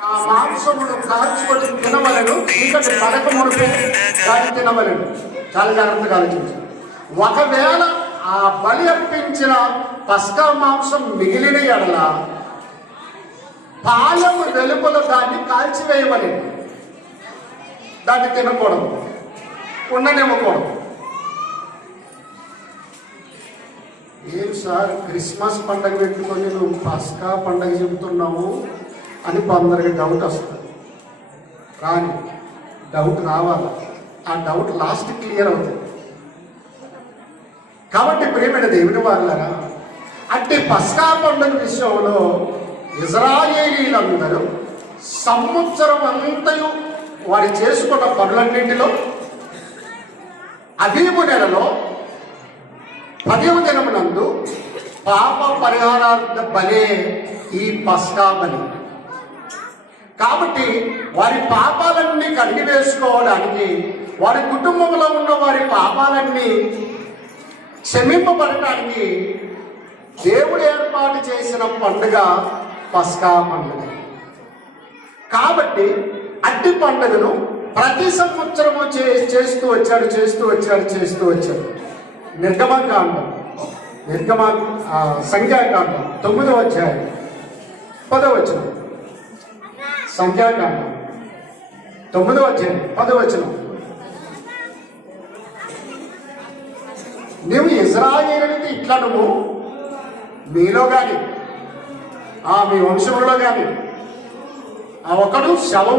ఆ మాంసమును కాల్చుకొని తినవలను, చీకటి పడక మునిపే దాన్ని తినవలను. చాలా జాగ్రత్తగా ఆలోచించు. ఒకవేళ ఆ బలి అర్పించిన పస్కా మాంసం మిగిలిన ఎడల పాలము వెలుపల దాన్ని కాల్చివేయవలేదు. దాన్ని తినకూడదు, ఉండనివ్వకూడదు. ఏం సార్ క్రిస్మస్ పండగ పెట్టుకొని నువ్వు పస్కా పండగ చెబుతున్నావు అని కొందరికి డౌట్ వస్తుంది. కానీ డౌట్ రావాలి, ఆ డౌట్ లాస్ట్ క్లియర్ అవుతుంది. కాబట్టి ప్రియమైన దేవుని వారులారా, అట్టి పస్కా పండుగ విషయంలో ఇజ్రాయేలీలందరూ సంవత్సరం అంతయు వారు చేసుకున్న పనులన్నింటిలో అబీబు నెలలో 10వ దినమునందు పాప పరిహారార్థ బలే ఈ పస్కా బలి. కాబట్టి వారి పాపాలన్నీ కడిగి వేసుకోవడానికి, వారి కుటుంబంలో ఉన్న వారి పాపాలన్నీ క్షమింపబడటానికి దేవుడు ఏర్పాటు చేసిన పండుగ పస్కా పండుగ. కాబట్టి అట్టి పండుగను ప్రతి సంవత్సరము చేస్తూ వచ్చాడు. నిర్గమకాండం, సంఖ్యాకాండం 9వ అధ్యాయం 10వ వచనం. సంఖ్యాకాండం 9వ అధ్యాయం 10వ వచనం. నువ్వు ఇజ్రాయేలునికి ఇట్లా నువ్వు మీలో కానీ మీ వంశంలో కానీ ఒకడు శవం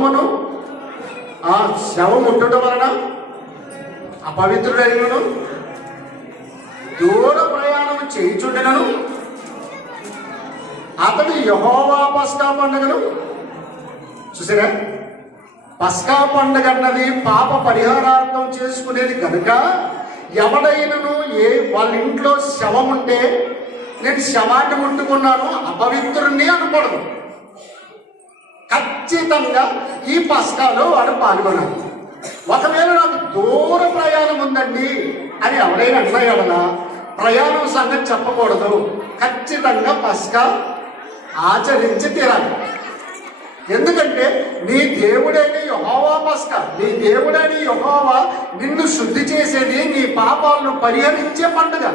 ముట్టడం వలన అపవిత్రుడైనను దూర ప్రయాణం చేయుచుండెనను అతడు యెహోవా పస్కా పండుగను చూసారా. పస్కా పండుగ అన్నది పాప పరిహారార్థం చేసుకునేది కనుక ఎవడైనను వాళ్ళ ఇంట్లో శవం ఉంటే నేను శవాన్ని ముట్టుకున్నాను అపవిత్రుణ్ణి అనకూడదు. ఖచ్చితంగా ఈ పస్కాలో వాడు పాల్గొనాలి. ఒకవేళ నాకు దూర ప్రయాణం ఉందండి అని ఎవరైనా అన్నయ్యవలా ప్రయాణం సంగతి చెప్పకూడదు. ఖచ్చితంగా పస్కా ఆచరించి తీరాలి. ఎందుకంటే నీ దేవుడైన యెహోవా పస్కా, నీ దేవుడైన యెహోవా నిన్ను శుద్ధి చేసేది, నీ పాపాలను పరిహరించే పండుగ.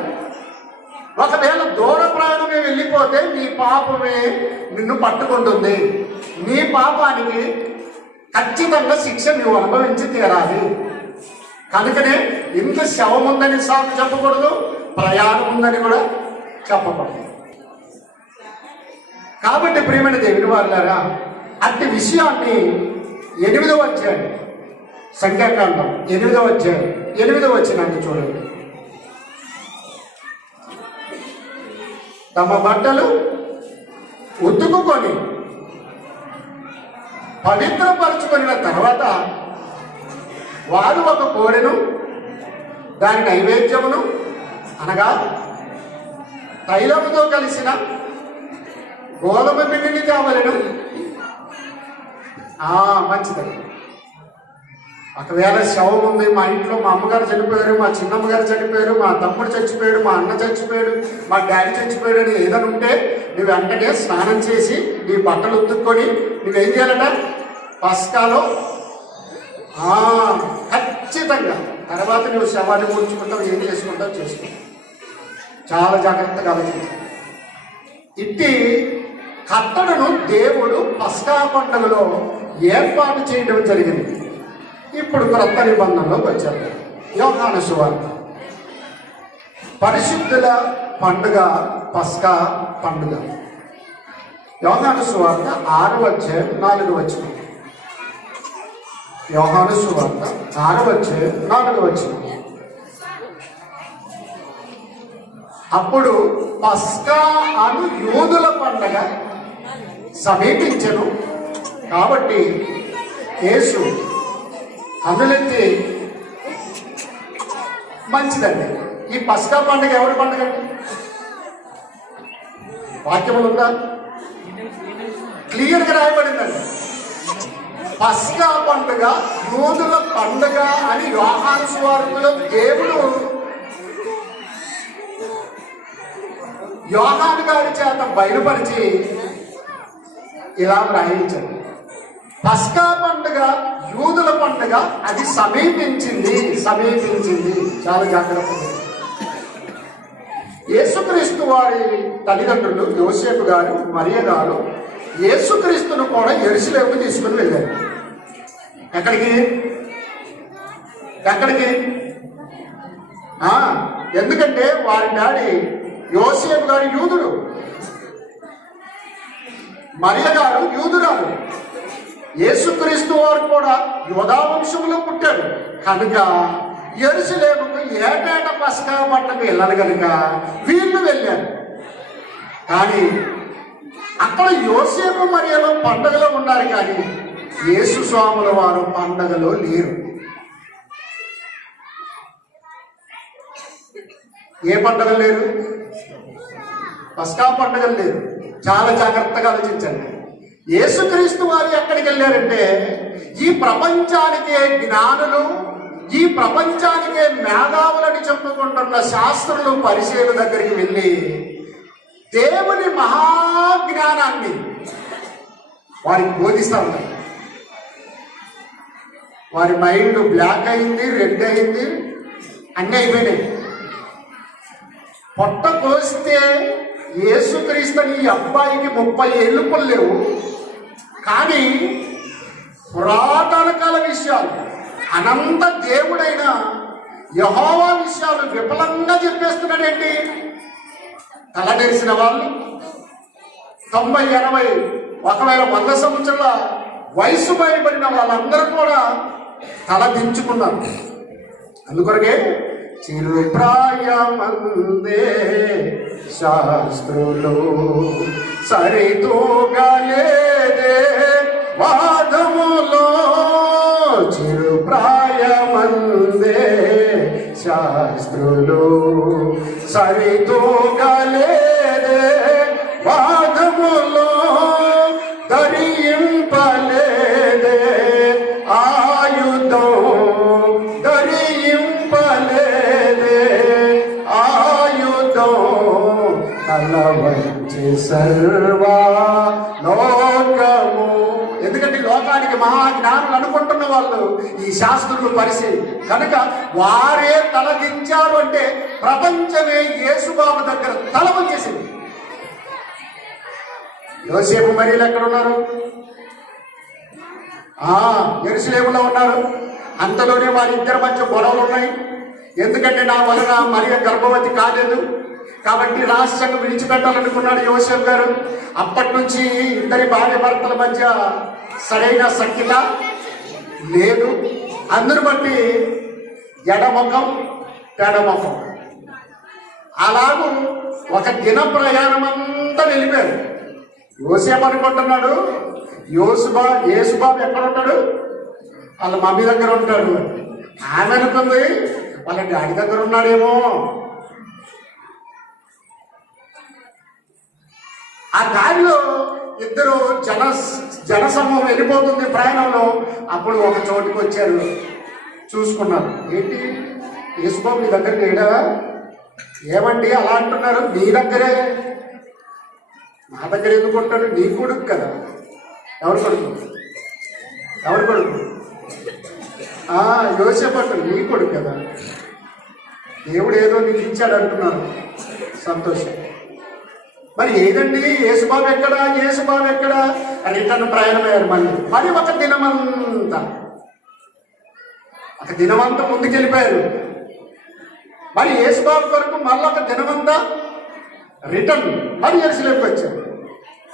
ఒకవేళ దూర ప్రయాణమే వెళ్ళిపోతే నీ పాపమే నిన్ను పట్టుకుంటుంది. నీ పాపానికి ఖచ్చితంగా శిక్ష నువ్వు అనుభవించి తీరాలి. కనుకనే ఇంత శవం ఉందని సాగు చెప్పకూడదు, ప్రయాణం ఉందని కూడా చెప్పకూడదు. కాబట్టి ప్రియమైన దేవుని వారులారా, అట్టి విషయాన్ని 8వ అధ్యాయం సంఖ్యాకాండం 8వ అధ్యాయం 8వ వచనాన్ని చూడండి. తమ బట్టలు ఉతుకుకొని పవిత్రపరచుకున్న తర్వాత వారు ఒక కోడెను, దాని నైవేద్యమును అనగా తైలముతో కలిసిన గోధుమ పిండిని కావలను. మంచిదండి. ఒకవేళ శవం ఉంది, మా ఇంట్లో మా అమ్మగారు చనిపోయారు, మా చిన్నమ్మగారు చనిపోయారు, మా తమ్ముడు చచ్చిపోయాడు, మా అన్న చచ్చిపోయాడు, మా డాడీ చచ్చిపోయాడు అని ఏదైనా ఉంటే నువ్వు వెంటనే స్నానం చేసి నీ బట్టలు ఉతుక్కొని నువ్వేం చేయాలట పస్కాలో ఖచ్చితంగా తర్వాత నువ్వు శవాన్ని కూర్చుకుంటావు, ఏం చేసుకుంటావు చేసుకుంటావు. చాలా జాగ్రత్తగా ఆలోచించాలి. ఇట్టి కట్టడను దేవుడు పస్కా పండుగలో ఏర్పాటు చేయడం జరిగింది. ఇప్పుడు క్రొత్త నిబంధనలోకి వచ్చారు. యోహాను సువార్త పరిశుద్ధుల పండుగ పస్కా పండుగ. యోహాను సువార్త 6వ అధ్యాయం 4వ వచనం. యోహాను సువార్త 6వ అధ్యాయం 4వ వచనం. అప్పుడు పస్కా అను యూదుల పండుగ సమీపించెను. కాబట్టి యేసు అందులెత్తి మంచిదండి. ఈ పస్కా పండుగ ఎవరి పండుగ అండి? వాక్యములు ఉందా? క్లియర్గా రాయబడిందండి. పస్కా పండుగ యూదుల పండుగ అని యోహాను సువార్తలో దేవుడు యోహాను గారి చేత బయలుపరిచి ఇలా వ్రాయించాడు. పస్కా పండుగ యూదుల పండుగ, అది సమీపించింది. చాలా జాగ్రత్తగా. యేసుక్రీస్తు వారి తల్లిదండ్రులు యోసేపు గారు, మరియ గారు యేసుక్రీస్తును కూడా యెరూషలేముకు తీసుకుని వెళ్ళారు. ఎక్కడికి? ఎందుకంటే వారి డాడీ యోసేపు గారు యూదుడు, మరియ గారు యూదురాలు. యేసుక్రీస్తు వారు కూడా యోధా వంశంలో పుట్టాడు కనుక యెరూషలేముకు ఏటేట పస్కా పండుగ వెళ్ళాలి కనుక వీళ్ళు వెళ్ళారు. కానీ అక్కడ యోసేపు మరియలో పండుగలో ఉన్నారు, కానీ యేసు స్వాముల వారు పండుగలో లేరు. ఏ పండుగలు లేరు? పస్కా పండుగలు లేరు. చాలా జాగ్రత్తగా ఆలోచించండి. యేసుక్రీస్తు వారు ఎక్కడికి వెళ్ళారంటే, ఈ ప్రపంచానికే జ్ఞానులు, ఈ ప్రపంచానికే మేధావులని చెప్పుకుంటున్న శాస్త్రులు, పరిచయుల దగ్గరికి వెళ్ళి దేవుని మహాజ్ఞానాన్ని వారికి బోధిస్తూ ఉంటారు. వారి మైండ్ బ్లాక్ అయింది, రెడ్ అయింది, అన్నీ అయిపోయినాయి. పొట్ట కోస్తే యేసుక్రీస్తుని ఈ అబ్బాయికి 30 ఏళ్ళు లేవు, కానీ పురాతన కాల విషయాలు, అనంత దేవుడైన యెహోవా విషయాలు విఫలంగా చెప్పేస్తున్నాడేంటి? తల తెరిసిన వాళ్ళు 90, 80, ఒకవేళ 100 సంవత్సరాల వయసు భయపడిన వాళ్ళందరూ కూడా తల దించుకున్నారు. అందుకొరకే చిరుప్రాయమందే శాస్త్రులు సరితూగలేదే వాదములో, చిరుప్రాయమందే శాస్త్రులు సరితూగలేదే వాదములో, ధరింపలేదే ఆయుధం, ధరింపలేదే ఆయుధం, కలవంచి సర్వా లోకము. ఎందుకంటే లోకానికి మహాజ్ఞానులు అనుకుంటున్న వాళ్ళు ఈ శాస్త్రులు పరిశీలి కనుక వారే తలదించారు అంటే ప్రపంచమే యేసుబాబు దగ్గర తల వంచేసింది. యోసేపు మరియలు ఎక్కడ ఉన్నారు? యెరూషలేములో ఉన్నారు. అంతలోనే వారిద్దరి మధ్య గొడవలు ఉన్నాయి. ఎందుకంటే నా వలన మరియ గర్భవతి కాలేదు కాబట్టి రాష్ట్రంగా విడిచిపెట్టాలనుకున్నాడు యోసేపు గారు. అప్పటి నుంచి ఇద్దరి భార్య భర్తల మధ్య సరైన సఖ్యత లేదు. అందరు బట్టి ఎడముఖం పెడముఖం, అలాగూ ఒక దిన ప్రయాణం అంతా వెళ్ళిపోయారు. యోసేపు అనుకుంటున్నాడు యేసుబాబు ఎక్కడ ఉంటాడు? వాళ్ళ మమ్మీ దగ్గర ఉంటాడు. ఆమె అనుకుంది వాళ్ళ డాడీ దగ్గర ఉన్నాడేమో. ఆ దారిలో ఇద్దరు జనసమూహం వెళ్ళిపోతుంది ప్రయాణంలో. అప్పుడు ఒక చోటుకి వచ్చారు, చూసుకున్నారు. ఏంటి యేసుబాబు మీ దగ్గర లేడా? ఏమండి అలా అంటున్నారు? మీ దగ్గరే. నా దగ్గర ఎందుకు ఉంటాడు? నీ కొడుకు కదా. ఎవరు కొడుకు? యోసేపు అంటారు నీ కొడుకు కదా, దేవుడు ఏదో నీకు ఇచ్చాడు అంటున్నారు. సంతోషం. మరి ఏదండి యేసుబాబు ఎక్కడా? రిటర్న్ ప్రయాణమయ్యారు. మరి ఒక దినమంతా ముందుకెళ్ళిపోయారు. మరి యేసుబాబు కొరకు మళ్ళీ ఒక దినమంతా రిటర్న్ మరి యెరూషలేముకి వచ్చారు.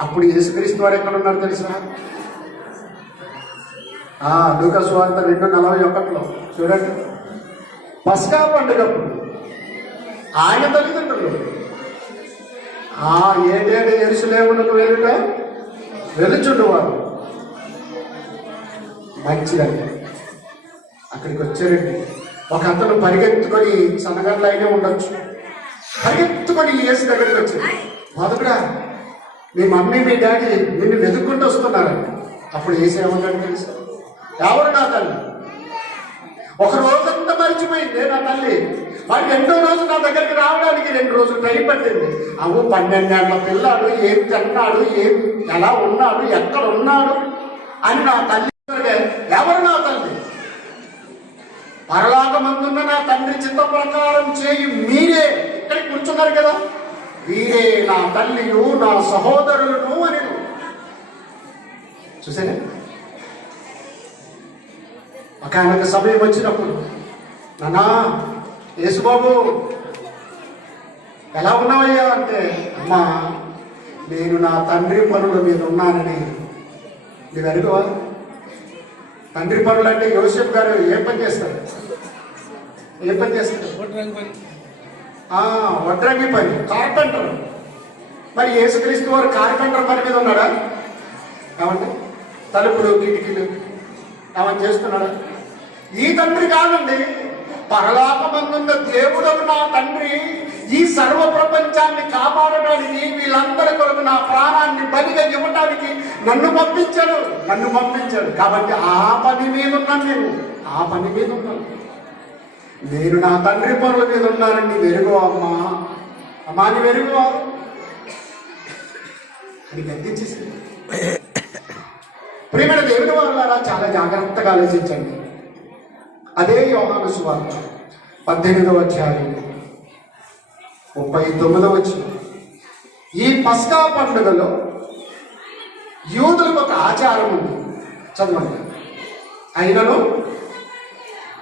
అప్పుడు యేసుక్రీస్తు వారు ఎక్కడ ఉన్నారు తెలిసిన? లూకా సువార్త 2:41 చూడండి. పస్కా పండుగప్పుడు ఆయన తల్లిదండ్రులు ఏడేడు యెరూషలేమునకు వెలుచుండువారు. మంచిదండి. అక్కడికి వచ్చారండి. ఒక అతను పరిగెత్తుకొని సన్నగడ్డలు అయినా ఉండొచ్చు, పరిగెత్తుకొని యేసు దగ్గరికి వచ్చాడు. మొదట మీ మమ్మీ మీ డాడీ నిన్ను వెతుక్కుంటూ వస్తున్నారు. అప్పుడు యేసు ఏమన్నాడు తెలుసా? ఎవరు నా తల్లి? ఒక రోజంతా మర్చిపోయింది నా తల్లి. మరి 2వ రోజు నా దగ్గరికి రావడానికి 2 రోజులు టైం పట్టింది. 12 ఏళ్ల పిల్లాడు ఏం తిన్నాడు, ఎలా ఉన్నాడు, ఎక్కడ ఉన్నాడు అని నా తల్లి. ఎవరు నా తల్లి? పరలోకమందున్న నా తండ్రి చిత్త ప్రకారం చేయు మీరే. ఇక్కడికి కూర్చున్నారు కదా, వీరే నా తల్లియు నా సహోదరులను అని. చూసారా, ఒక సమయం వచ్చినప్పుడు, నాన్నా యేసుబాబు ఎలా ఉన్నావయ్యా అంటే, అమ్మా నేను నా తండ్రి పనుల మీద ఉన్నానని. నీవు అడుగువా? తండ్రి పనులు అంటే యోసేపు గారు ఏ పని చేస్తారు? వడ్రంగి పని, కార్పెంటర్. మరి యేసుక్రీస్తు వారు కార్పెంటర్ పని మీద ఉన్నాడా? ఏమంటే తలుపులు కిటికీలు ఏమని చేస్తున్నాడా? ఈ తండ్రి కాదండి, పరలోకమందున్న దేవుడు నా తండ్రి ఈ సర్వ ప్రపంచాన్ని కాపాడడానికి, వీళ్ళందరి కొరకు నా ప్రాణాన్ని బలిగా ఇవ్వడానికి నన్ను పంపించాడు. కాబట్టి ఆ పని మీద ఉన్నాను, ఆ పని మీద ఉన్నాను. నేను నా తండ్రి పనుల మీద ఉన్నానని నీ వెరుగో అమ్మా, నీ వెరుగో అని గద్దించేసింది. ప్రియమైన దేవుని వాళ్ళారా, చాలా జాగ్రత్తగా ఆలోచించండి. అదే యోహాను సువార్త 18వ అధ్యాయం 39వ వచనం. ఈ పస్కా పండుగలో యూదులకు ఒక ఆచారం ఉంది, చదవండి. అయినను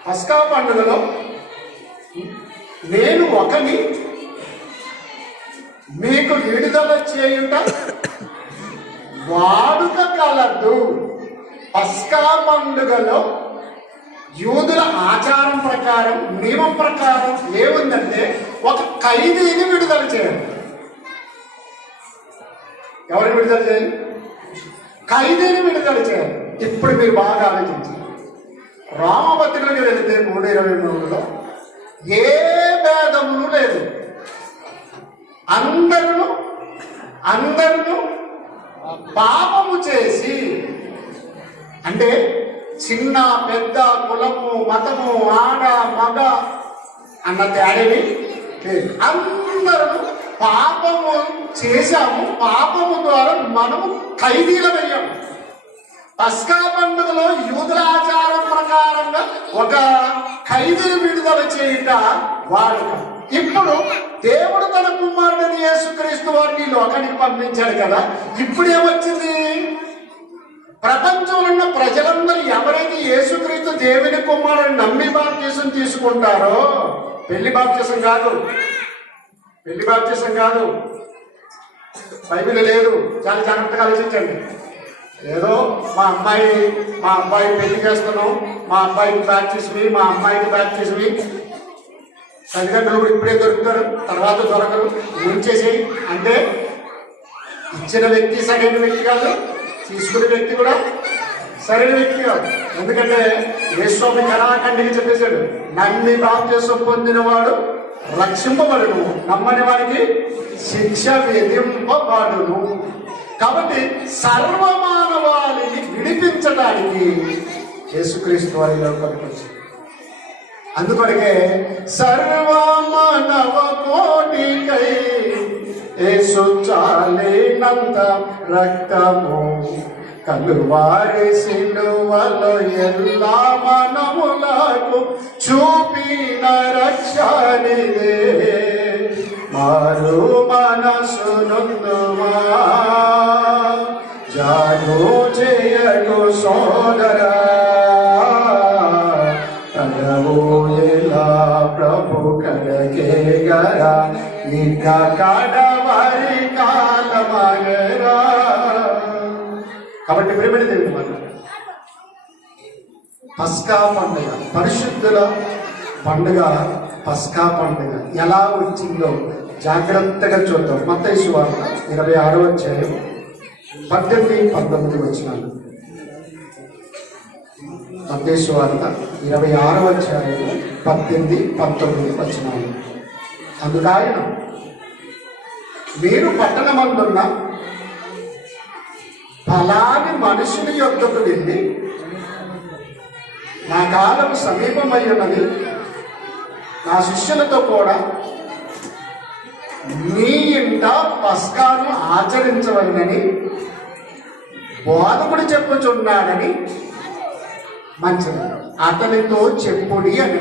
పస్కా పండుగలో నేను ఒకని మీకు విడుదల చేయుట వాడుక కలదు. పస్కా పండుగలో యూదుల ఆచారం ప్రకారం, నియమం ప్రకారం ఏముందంటే, ఒక ఖైదీని విడుదల చేయాలి. ఎవరిని విడుదల చేయాలి? ఖైదీని విడుదల చేయాలి. ఇప్పుడు మీరు బాగా ఆలోచించాలి. రామపత్రికలకు వెళితే 3:23లో ఏ భేదమును లేదు, అందరూ పాపము చేసి, అంటే చిన్న పెద్ద కులము మతము ఆడ మగ అన్న తేడని లేదు. అందరూ పాపము చేశాము, పాపము ద్వారా మనము ఖైదీలమయ్యాము. పస్కా పండుగలో యూదుల ఆచారం ప్రకారంగా ఒక ఖైదీని విడుదల చేయుట వాడుక. ఇప్పుడు దేవుడు తన కుమారుడిని యేసుక్రీస్తు వారిని లోకానికి పంపించాడు కదా. ఇప్పుడేమొచ్చింది? ప్రపంచంలో ఉన్న ప్రజలందరూ ఎవరైతే యేసుక్రీస్తు దేవుని కుమారుని నమ్మి బాప్తిసం తీసుకుంటారో, పెళ్లి బాప్తిసం కాదు, బైబిల్ లేదు. చాలా జాగ్రత్తగా ఆలోచించండి. ఏదో మా అబ్బాయి పెళ్లి చేస్తున్నాం, మా అబ్బాయికి బ్యాప్టిజం, మా అమ్మాయికి బ్యాప్టిజం, తల్లిదండ్రులు కూడా ఇప్పుడే దొరుకుతారు, తర్వాత దొరకరు, ముంచేసేయి అంటే ఇచ్చిన వ్యక్తి సరైన వ్యక్తి కాదు, తీసుకునే వ్యక్తి కూడా సరైన వ్యక్తి కాదు. ఎందుకంటే యేసుస్వామి కళాఖండికి చెప్పేశాడు, నమ్మి బాప్తిసం పొందినవాడు రక్షింపబడును, నమ్మని వారికి శిక్ష విధింపబడును. కాబట్టి సర్వమానవాళిని విడిపించడానికి యేసుక్రీస్తు వారి లోకానికి వచ్చింది. అందుకొరకే సర్వమానవ కోటికై యేసు చాలినంత రక్తము కలువారి సిలువలో ఎల్లా మనములకు చూపిన రక్షణిదే. మారు మనసునుందుమా, జాను చేయకు సోదరా, తనవు ఎలా ప్రభు కడకే గరా, ఇక కడవరి కాలమగరా. కాబట్టి ప్రేమని దేవుని మాట, పస్కా పండుగ, పరిశుద్ధుల పండుగ. పస్కా పండుగ ఎలా వచ్చిందో జాగ్రత్తగా చూద్దాం. మత్తయి సువార్త 26వ అధ్యాయం 18-19 వచనాలు. మత్తయి సువార్త 26వ అధ్యాయం 18-19 వచనాలు. అందుకాయన, మీరు పట్టణమందున్న ఫలాని మనుషుని యొద్దకు వెళ్ళి, నా కాలం సమీపమై ఉన్నది, నా శిష్యులతో కూడా మీ ఇంట పస్కాను ఆచరించవలనని బోధకుడు చెప్పుచున్నాడని మంచిది, అతనితో చెప్పుడి అని.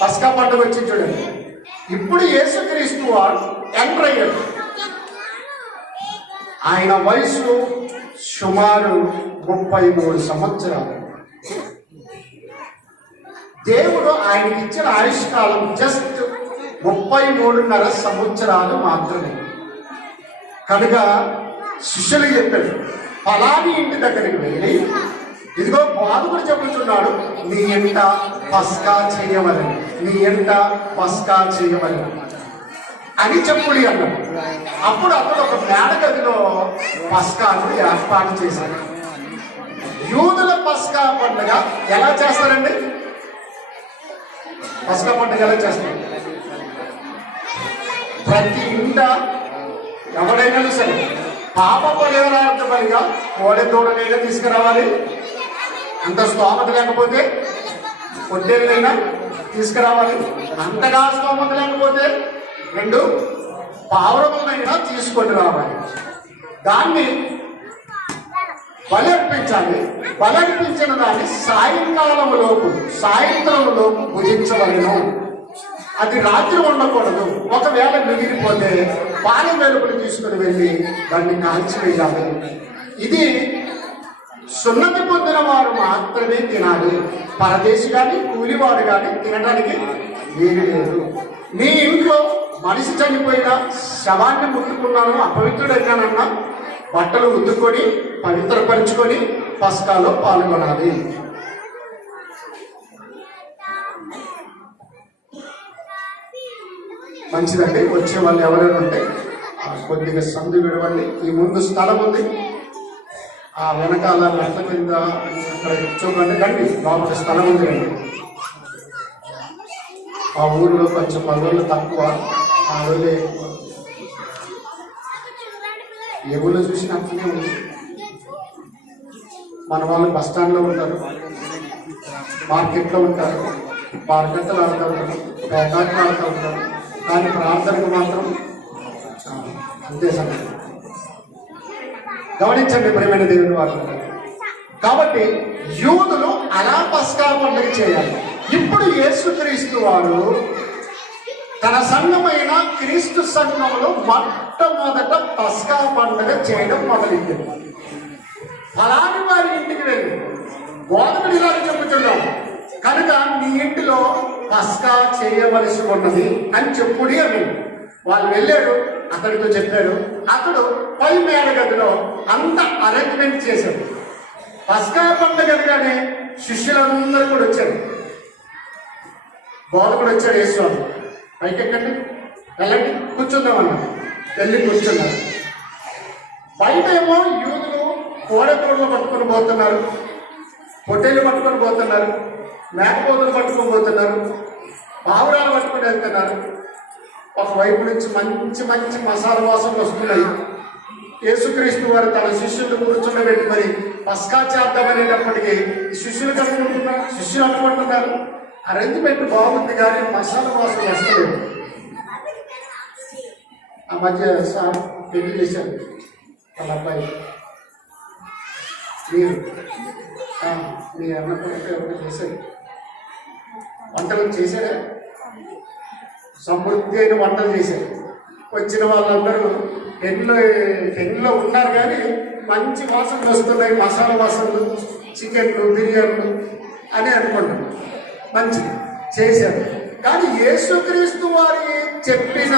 పస్కా పండుగ వచ్చి చూడండి. ఇప్పుడు యేసుక్రీస్తు వారు ఎంటర్ అయ్యాడు. ఆయన వయసు సుమారు 33 సంవత్సరాలు. దేవుడు ఆయనకి ఇచ్చిన ఆయుష్కాలం జస్ట్ 33.5 సంవత్సరాలు మాత్రమే. కనుక శిష్యులు చెప్పాడు, ఫలాని ఇంటి దగ్గరికి వెళ్ళి, ఇదిగో బోధకుడు చెబుతున్నాడు, నీ ఎంట పస్కా చేయవలని, నీ ఎంట పస్కా చేయవలని అని చెప్పుడి అన్నాడు. అప్పుడు అతడు ఒక మేడగదిలో పస్కాను ఏర్పాటు చేశాడు. యూదుల పస్కా పండుగ ఎలా చేస్తారండి? పస్కా పండుగ ఎలా చేస్తారు? ప్రతి ఇంట ఎవరైనా సరే పాప పరిహారార్థమనిగా కోడె తోడనైనా తీసుకురావాలి. అంత స్తోమత లేకపోతే పొట్టేళ్ళైనా తీసుకురావాలి. అంతగా స్తోమత లేకపోతే 2 పావురములైనా తీసుకొని రావాలి. దాన్ని బలర్పించాలి. బలర్పించిన దాన్ని సాయంత్రంలోపు భుజించవలను. అది రాత్రి ఉండకూడదు. ఒకవేళ మిగిలిపోతే పాల వెలుపులు తీసుకుని వెళ్ళి దాన్ని కాల్చివేయాలి. ఇది సున్నతి పొందిన వారు మాత్రమే తినాలి. పరదేశి కానీ కూలివాడు కానీ తినడానికి వీలు లేదు. నీ ఇంట్లో మనిషి చనిపోయినా, శవాన్ని ముట్టుకున్నాను, అపవిత్రుడైనానన్నా బట్టలు ఉతుక్కొని పవిత్రపరుచుకొని పస్కాలో పాల్గొనాలి. మంచిదండి. వచ్చే వాళ్ళు ఎవరైనా ఉంటే కొద్దిగా సందు విడవండి. ఈ ముందు స్థలం ఉంది, ఆ వెనకాల మెట్ల కింద అక్కడ చూడండి. రండి, లోపల స్థలం ఉంది. రండి. ఆ ఊరిలో కొంచెం మగవాళ్ళు తక్కువ, ఆడోళ్ళే ఎక్కువ. ఏ ఊళ్ళో చూసినా అట్లనే ఉంది. మన వాళ్ళు బస్ స్టాండ్లో ఉంటారు, మార్కెట్లో ఉంటారు, మార్కెట్లు ఆడుతూ ఉంటారు, పేకాట్లు ఆడుతూ ఉంటారు. కానీ ప్రార్థనకు మాత్రం అంతే సంగతి. గమనించండి ప్రియమైన దేవుని వారు. కాబట్టి యూదులు అలా పస్కా పండుగ చేయాలి. ఇప్పుడు యేసుక్రీస్తు వారు తన సంఘమైన క్రీస్తు సంఘంలో మొట్టమొదట పస్కా పండుగ చేయడం మొదలెట్టింది. ఫలాని వారి ఇంటికి వెళ్ళి బోధకుడు ఇలా చెప్పుచున్నాడు, కనుక నీ ఇంటిలో పస్కా చేయవలసి ఉన్నది అని చెప్పుడి అని. వాళ్ళు వెళ్ళారు, అతడితో చెప్పారు. అతడు పై మేడ గదిలో అంత అరేంజ్మెంట్ చేశాడు. పస్కా పండుగ గదిగానే శిష్యులందరూ కూడా వచ్చారు. బోధకుడు వచ్చాడు, యేసువారు పైకి ఎక్కండి, వెళ్ళండి, కూర్చుందామన్నారు. వెళ్ళి కూర్చున్నారు. బయట ఏమో యూదులు కోడెతోళ్ళు పట్టుకొని పోతున్నారు, పొట్టేళ్ళు పట్టుకొని పోతున్నారు, మేకపోతులు పట్టుకొని పోతున్నారు, పావురాలు పట్టుకొని వెళ్తున్నారు. ఒకవైపు నుంచి మంచి మంచి మసాలా వాసనలు వస్తున్నాయి. యేసుక్రీస్తు వారు తన శిష్యులను కూర్చుండబెట్టి మరి పస్కా చేద్దామనేటప్పటికీ శిష్యులు అనుకుంటున్నారు అరేంజ్మెంట్ బాగుంది కానీ మసాలా వాసన వస్తలేదు. ఆ మధ్య సార్ పెళ్లి చేశారు వాళ్ళ అబ్బాయి. మీరు మీ అన్న కొడుకు ఎవరు చేశారు? వంటలు చేశారా? సమృద్ధి అయిన వంటలు చేశారు. వచ్చిన వాళ్ళందరూ పెళ్ళిలో ఉన్నారు కానీ మంచి వాసనలు వస్తున్నాయి, మసాలా వాసనలు, చికెన్లు, బిర్యానీలు అని అనుకుంటున్నారు. మంచిది చేశారు. కానీ యేసుక్రీస్తు వారి చెప్పిన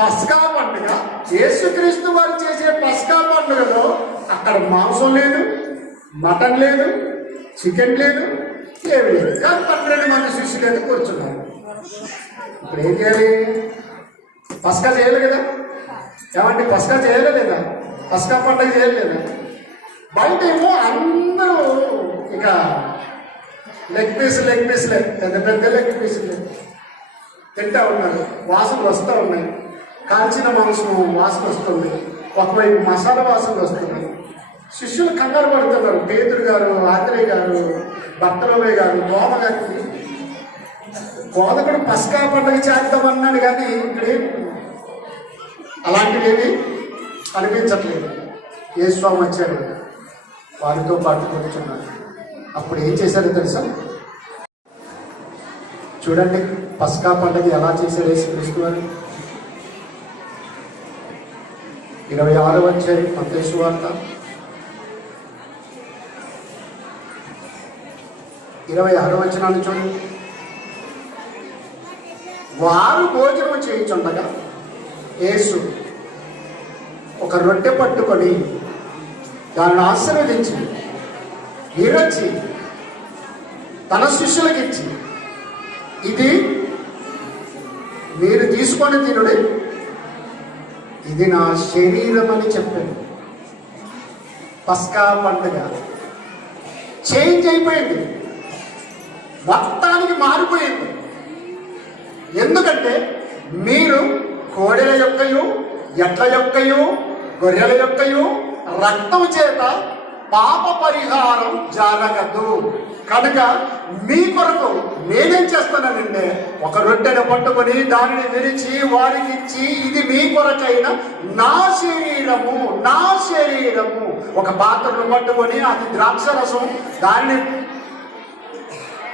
పస్కా పండుగ, యేసుక్రీస్తు వారు చేసే పస్కా పండుగలో అక్కడ మాంసం లేదు, మటన్ లేదు, చికెన్ లేదు, ఏమి లేదు. కానీ 12 మంది శిష్యులు అయితే కూర్చున్నారు. ఇప్పుడు ఏం చేయాలి? పస్కా చేయాలి కదా. ఏమంటే పస్కా చేయలే లేదా? పస్కా పండుగ చేయలేదా? బయట ఏమో అందరూ ఇక లెగ్ పీసులే, పెద్ద పెద్ద లెగ్ పీసులే తింటా ఉన్నారు. వాసనలు వస్తూ ఉన్నాయి. కాల్చిన మాంసం వాసన వస్తుంది, ఒకవైపు మసాలా వాసనలు వస్తున్నాయి. శిష్యులు కంగారు పడుతున్నారు. పేతురు గారు, ఆత్రేయ గారు, భక్తరామయ్య గారు, దోమ గారికి బోధకుడు పస్కా పండుగ చేద్దామన్నాడు కానీ ఇక్కడే అలాంటివి ఏమి అనిపించట్లేదు. యేసుస్వామి వచ్చాడు, వారితో పాటు కూర్చున్నాడు. అప్పుడు ఏం చేశారో తెలుసా? చూడండి పస్కా పండుగ ఎలా చేశారు యేసుక్రీస్తు వారు. 26వ అధ్యాయం మత్తయి సువార్త 26వ వచనాన్ని చూడండి. వారు భోజనం చేయించుండగా యేసు ఒక రొట్టె పట్టుకొని దానిని ఆశీర్వదించి విరచి తన శిష్యులకు ఇచ్చి, ఇది మీరు తీసుకొని తినుడి, ఇది నా శరీరం అని చెప్పాడు. పస్కా పండుగ చేంజ్ అయిపోయింది, మొత్తానికి మారిపోయింది. ఎందుకంటే మీరు కోడెల యొక్కయు ఎడ్ల యొక్కయు గొర్రెల యొక్కయు రక్తం చేత పాప పరిహారం జరగదు. కనుక మీ కొరకు నేనేం చేస్తానంటే ఒక రొట్టెను పట్టుకొని దానిని విరిచి వారికి ఇచ్చి, ఇది మీ కొరకైన నా శరీరము, నా శరీరము. ఒక పాత్రను పట్టుకొని అది ద్రాక్షరసం, దానిని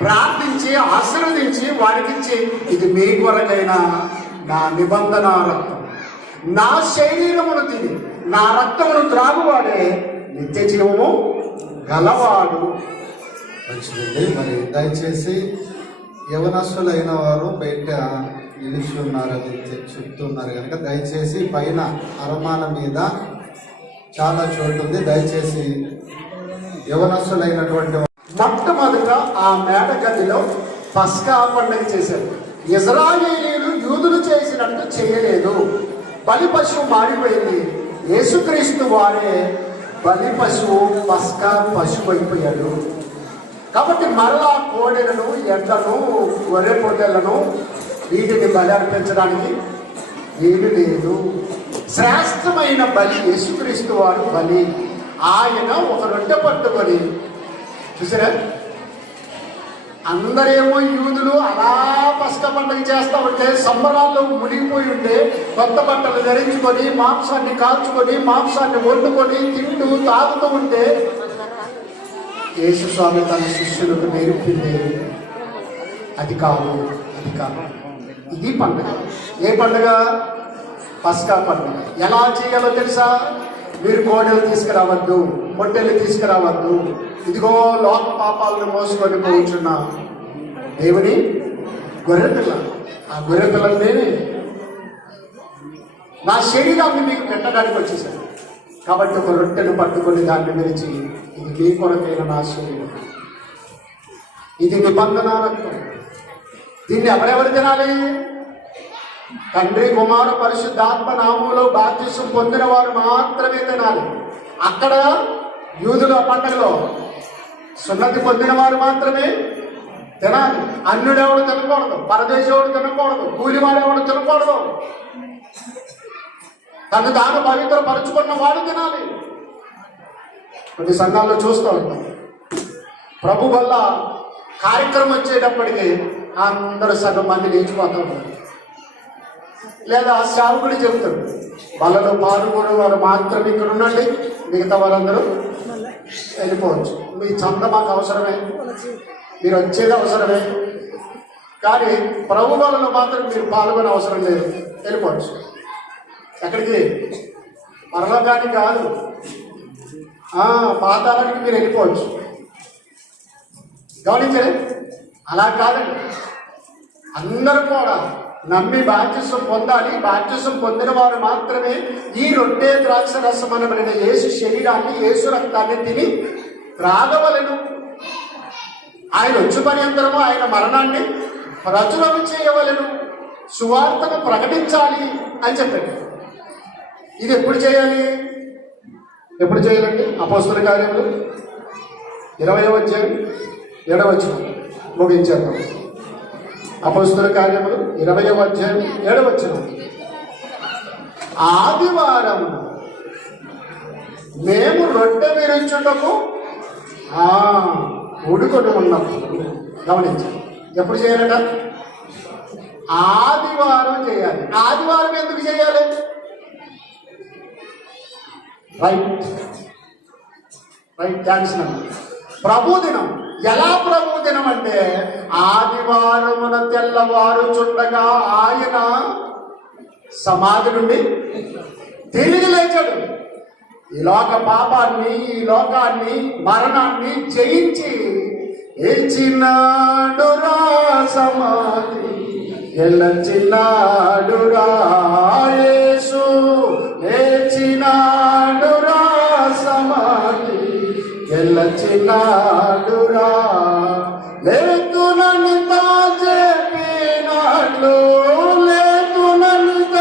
ప్రార్థించి ఆశీర్వదించి వారికి ఇచ్చి, ఇది మీ కొరకైన నా నిబంధన రక్తం, నా శరీరమును తిని నా రక్తమును త్రాగువాడే నిత్య జీవము గలవాడు. మంచిదండి. మరి దయచేసి యవనస్తులైన వారు బయట నిలిచి ఉన్నారని చెప్తున్నారు కనుక దయచేసి పైన అరమాన మీద చాలా చోటు ఉంది. దయచేసి యవనస్తులైనటువంటి మొట్టమొదట ఆ మేడ గదిలో పస్కా పండుగ చేశారు. ఇశ్రాయేలీయులు యూదులు చేసినట్టు చేయలేదు. బలి పశువు మారిపోయింది. యేసుక్రీస్తు వారే బలి పశువు, పస్కా పశువు అయిపోయాడు. కాబట్టి మరలా కోడెలను, ఎడ్లను, గొర్రె పొట్టెలను వీటిని బలి అర్పించడానికి ఏమీ లేదు. శ్రేష్టమైన బలి యేసుక్రీస్తు వారు బలి. ఆయన ఒక రొట్టె పట్టుకొని, చూసారా, అందరేమో యూదులు అలా పస్కా పండుగ చేస్తూ ఉంటే సంబరాల్లో మునిగిపోయి ఉంటే కొత్త బట్టలు ధరించుకొని మాంసాన్ని కాల్చుకొని మాంసాన్ని వండుకొని తింటూ తాగుతూ ఉంటే యేసు స్వామి తన శిష్యులకు నేర్పింది అది కాదు, అది కాదు. ఇది పండుగ. ఏ పండుగ? పస్కా పండుగ. ఎలా చేయాలో తెలుసా? మీరు కోడలు తీసుకురావద్దు, పొట్టెలు తీసుకురావద్దు. ఇదిగో లోక పాపాలను మోసుకొని పోతున్న దేవుని గొర్రెపిల్ల. ఆ గొర్రెపిల్లని నేనే నా శరీరాన్ని మీకు పెట్టడానికి వచ్చేసాను. కాబట్టి ఒక రొట్టెను పట్టుకొని దాన్ని విరిచి, ఇది మీ కొరకైన నా శరీరం, ఇది నిబంధన రక్తం. దీన్ని ఎవరెవరు తినాలి? తండ్రి, కుమార, పరిశుద్ధాత్మ నామములో బాప్తిసం పొందిన వారు మాత్రమే తినాలి. అక్కడ యూదుల పండుగలో సున్నతి పొందిన వారు మాత్రమే తినాలి. అన్యుడెవడు తినకూడదు, పరదేశుడు తినకూడదు, కూలివాడెవడు తినకూడదు. తను తాను పవిత్రపరుచుకున్న వాడు తినాలి. కొన్ని సంఘాల్లో చూస్తూ ఉంటాం, ప్రభు వల్ల కార్యక్రమం వచ్చేటప్పటికి అందరూ సగం మంది లేచిపోతూ ఉంటారు. లేదా సేవకుడు చెప్తాడు, వాళ్ళలో పాల్గొనే వారు మాత్రమే ఇక్కడ ఉండండి, మిగతా వారందరూ వెళ్ళిపోవచ్చు. మీ చంద మాకు అవసరమే, మీరు వచ్చేది అవసరమే, కానీ ప్రభు వాళ్ళలో మాత్రం మీరు పాల్గొనే అవసరం లేదు, వెళ్ళిపోవచ్చు. ఎక్కడికి? పరలోకానికి కాదు, పాతాళానికి మీరు వెళ్ళిపోవచ్చు. గమనించండి, అలా కాదండి. అందరూ కూడా నమ్మి బాప్తిసం పొందాలి. బాప్తిసం పొందిన వారు మాత్రమే ఈ రొట్టె ద్రాక్ష రసం అనబడిన యేసు శరీరాన్ని, యేసు రక్తాన్ని తిని త్రాగవలెను. ఆయన వచ్చి పర్యంతరము ఆయన మరణాన్ని ప్రచురణ చేయవలెను, సువార్తను ప్రకటించాలి అని చెప్పాడు. ఇది ఎప్పుడు చేయాలి? ఎప్పుడు చేయాలండి? అపోస్తలుల కార్యములు 20వ అధ్యాయం 7వ వచనం ముగించేద్దాం. అపోస్తలుల కార్యములు 20వ అధ్యాయం 7వ వచనం. ఆదివారం మేము రొట్టె విరుచుటకు ఉడుకొని ఉన్నప్పుడు, గమనించాలి, ఎప్పుడు చేయాలట? ఆదివారం చేయాలి. ఆదివారం ఎందుకు చేయాలి? రైట్ రైట్, థ్యాంక్స్ అన్న. ప్రభు దినం ఎలా ప్రభు దినం అంటే ఆదివారమున తెల్లవారు చుండగా ఆయన సమాధి నుండి తిరిగి లేచాడు. ఈ లోక పాపాన్ని, ఈ లోకాన్ని, మరణాన్ని జయించి ఏచినాడురా సమాధి గెలచినాడురా యేసు, ఏచినాడురా సమాధి గెలచినాడురా. లేతునంత చెప్పినట్లు, లేతునంత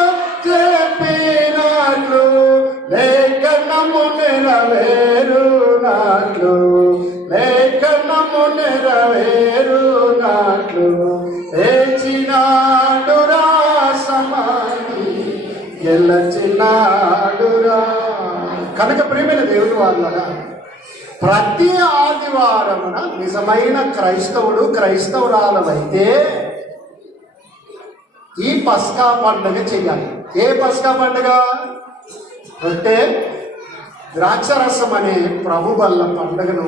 చెప్పినట్లు, లేఖనము నెరవేరునట్లు, లేఖనము నెరవేరునట్లు, ఏచినాడురా సమాధి గెలచినాడురా. కనుక ప్రియమైన దేవుని వాళ్ళగా ప్రతి ఆదివారమున నిజమైన క్రైస్తవుడు క్రైస్తవురాలమైతే ఈ పస్కా పండుగ చెయ్యాలి. ఏ పస్కా పండుగ అంటే ద్రాక్షరసం అనే ప్రభు వల్ల పండుగను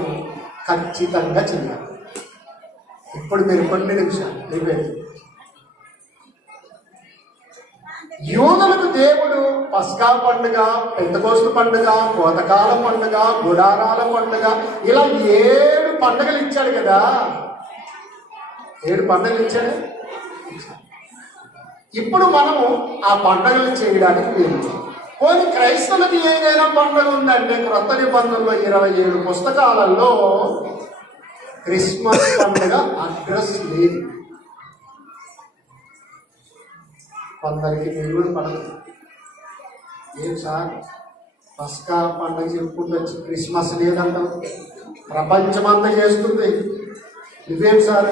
ఖచ్చితంగా చెయ్యాలి. ఇప్పుడు మీరు కొన్ని నిమిషాలు అయిపోయింది. యూదులకు దేవుడు పస్కా పండుగ, పెంతెకోస్తు పండుగ, కోతకాల పండుగ, గుడారాల పండుగ, ఇలా 7 పండుగలు ఇచ్చాడు కదా. 7 పండుగలు ఇచ్చాడు. ఇప్పుడు మనము ఆ పండుగలు చేయడానికి వీలు. పోనీ క్రైస్తవులకి ఏదైనా పండుగ ఉందంటే క్రొత్త నిబంధనలో 27 పుస్తకాలలో క్రిస్మస్ పండుగ అడ్రస్ లేదు. కొందరికి దేవుడు పండుగ ఏం సార్, పస్కా పండుగ చెప్పుకుంటూ వచ్చి క్రిస్మస్ లేదంటావు, ప్రపంచమంతా చేస్తుంది, ఇవేం సార్?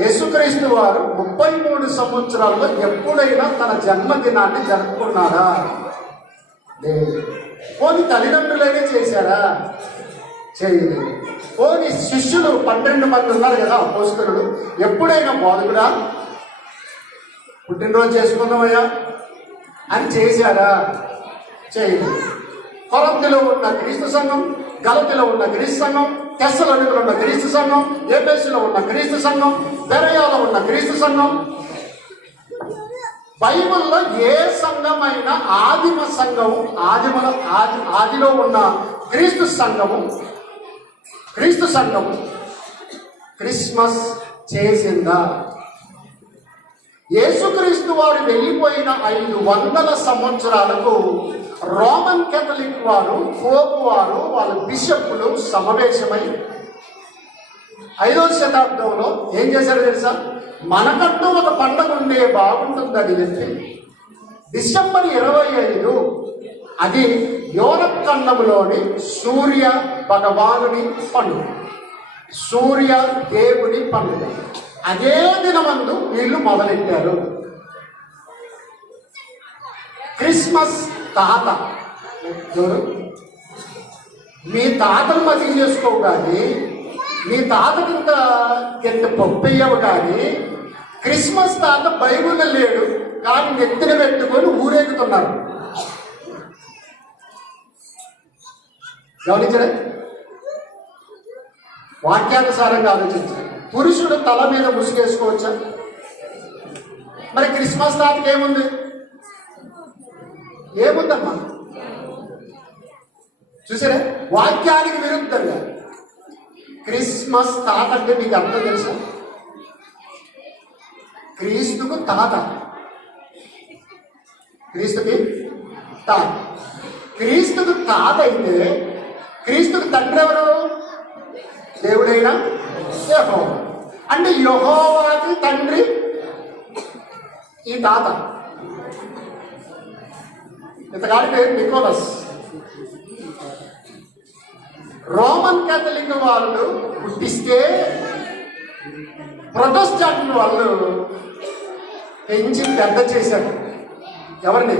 యేసుక్రీస్తు వారు 33 సంవత్సరాల్లో ఎప్పుడైనా తన జన్మదినాన్ని జరుపుకున్నారా? లేదు. పోనీ తల్లిదండ్రులైనా చేశారా? చేయలేదు. పోనీ శిష్యులు 12 మంది ఉన్నారు కదా అపోస్తలులు, ఎప్పుడైనా బోధకుడా పుట్టినరోజు చేసుకుందామయ్యా అని చేశారా? చేయలేదు. కొరంతిలో ఉన్న క్రీస్తు సంఘం, గలతిలో ఉన్న క్రీస్తు సంఘం, తెస్సలోనికలో ఉన్న క్రీస్తు సంఘం, ఎఫెసులో ఉన్న క్రీస్తు సంఘం, బెరయాలో ఉన్న క్రీస్తు సంఘం, బైబిల్లో ఏ సంఘమైనా ఆదిమ సంఘము, ఆదిలో ఉన్న క్రీస్తు సంఘము క్రిస్మస్ చేసిందా? యేసుక్రీస్తు వారు వెళ్ళిపోయిన 500 సంవత్సరాలకు రోమన్ కేథలిక్ వారు, పోపు వారు, వాళ్ళ బిషప్పులు సమావేశమై 5వ శతాబ్దంలో ఏం చేశారు తెలుసా? మనకంటూ ఒక పండుగ ఉండే బాగుంటుందని చెప్పి డిసెంబర్ 25 అది యూరప్ ఖండంలోని సూర్య భగవానుని పండుగ, సూర్య దేవుని పండుగ. అదే దినమందు వీళ్ళు మొదలెట్టారు. క్రిస్మస్ తాత మీ తాతను మతి చేసుకోవు కానీ, మీ తాతకి ఎంత పప్పెయ్యవు కానీ, క్రిస్మస్ తాత బైబిల్ లేడు కానీ నెత్తిన పెట్టుకొని ఊరేగుతున్నారు. గమనించడే? వాక్యానుసారంగా ఆలోచించాలి. పురుషుడు తల మీద ముసుగేసుకోవచ్చా? మరి క్రిస్మస్ తాతకి ఏముంది? ఏముందమ్మా? చూసారా? వాక్యానికి విరుద్ధంగా క్రిస్మస్ తాత అంటే మీకు అర్థం తెలుసా? క్రీస్తుకు తాత, క్రీస్తుకి తాత. క్రీస్తుకు తాత అయితే క్రీస్తుకు తండ్రి ఎవరు? దేవుడైనా యెహోవా. అంటే యెహోవాకి తండ్రి ఈ తాత. ఇతగాడి పేరు నికోలస్. రోమన్ కేథలిక్ వాళ్ళు పుట్టిస్తే ప్రొటెస్టాంట్ వాళ్ళు పెంచి పెద్ద చేశారు. ఎవరిని?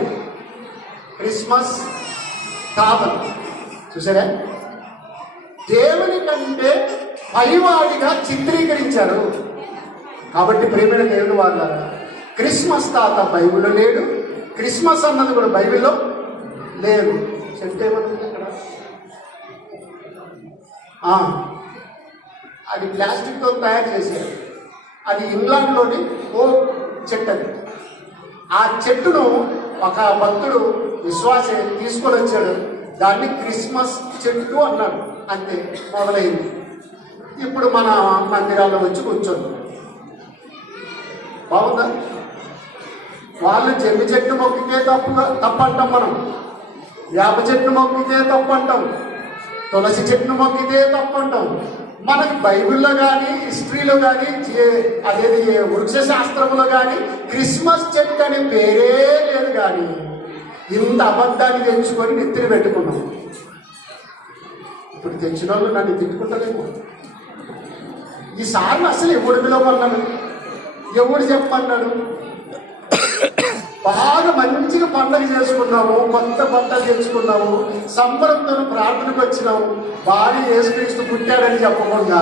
క్రిస్మస్ తాత. చూసారా? దేవుని కంటే పైవాడిగా చిత్రీకరించారు. కాబట్టి ప్రేమైన దేవుని వాళ్ళారా, క్రిస్మస్ తాత బైబిల్లో లేడు, క్రిస్మస్ అన్నది కూడా బైబిల్లో లేదు. చెప్తే ఏమవుతుంది? అక్కడ ఆ, అది ప్లాస్టిక్తో తయారు చేశారు. అది ఇంగ్లాండ్లోని ఓ చెట్టు అది. ఆ చెట్టును ఒక భక్తుడు విశ్వాసే తీసుకొని వచ్చాడు. దాన్ని క్రిస్మస్ చెట్టు అన్నాడు. అంతే, మొదలైంది. ఇప్పుడు మన మందిరాల్లో వచ్చి కూర్చోండి. బాగుందా? వాళ్ళు జమ్మి చెట్టు మొక్కితే తప్పు అంటాం, మనం వేప చెట్టు మొక్కితే తప్పు అంటాం, తులసి చెట్టును మొక్కితే తప్పు అంటాం. మనకి బైబిల్లో కానీ హిస్టరీలో కానీ అదేది వృక్ష శాస్త్రంలో కానీ క్రిస్మస్ చెట్టు అనే పేరే లేదు. కానీ ఇంత అబద్ధాన్ని తెచ్చుకొని నెత్తిన పెట్టుకున్నాం. ఇప్పుడు తెచ్చిన వాళ్ళు నన్ను తిట్టుకుంటలేము. ఈసారి అసలు ఎవడు పిలవమన్నాడు, ఎవడు చెప్పన్నాడు? బాగా మంచిగా పండగ చేసుకున్నాము, కొత్త బట్టలు తెచ్చుకున్నాము, సంబరంతో ప్రార్థనకు వచ్చినాము. బాగా యేసుక్రీస్తు పుట్టాడని చెప్పకుండా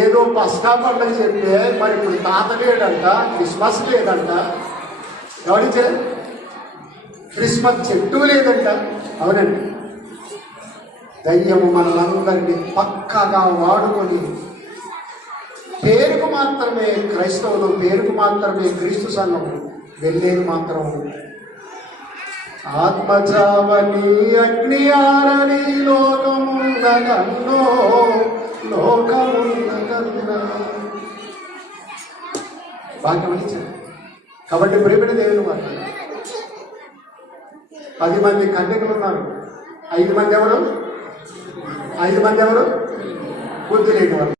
ఏదో పస్కా పండగ చెప్పే. మరి ఇప్పుడు తాత లేడంట, క్రిస్మస్ లేదంట, ఎవరిచే క్రిస్మస్ చెట్టు లేదంట. అవునండి, దయ్యము మనలందరినీ పక్కాగా వాడుకొని పేరుకు మాత్రమే క్రైస్తవులు, పేరుకు మాత్రమే క్రీస్తు సంఘం, వెళ్ళేది మాత్రం ఆత్మజావని అగ్ని ఆరని లోకముందగన్నో లోకముందగన్నా. బాగా గమనించారు. కాబట్టి ప్రేమిడ దేవుని మాట్లాడారు. 10 మంది కన్యకలు ఉన్నారు. 5 మంది ఎవరు? 5 మంది ఎవరు? బుద్ధి లేని వాళ్ళు.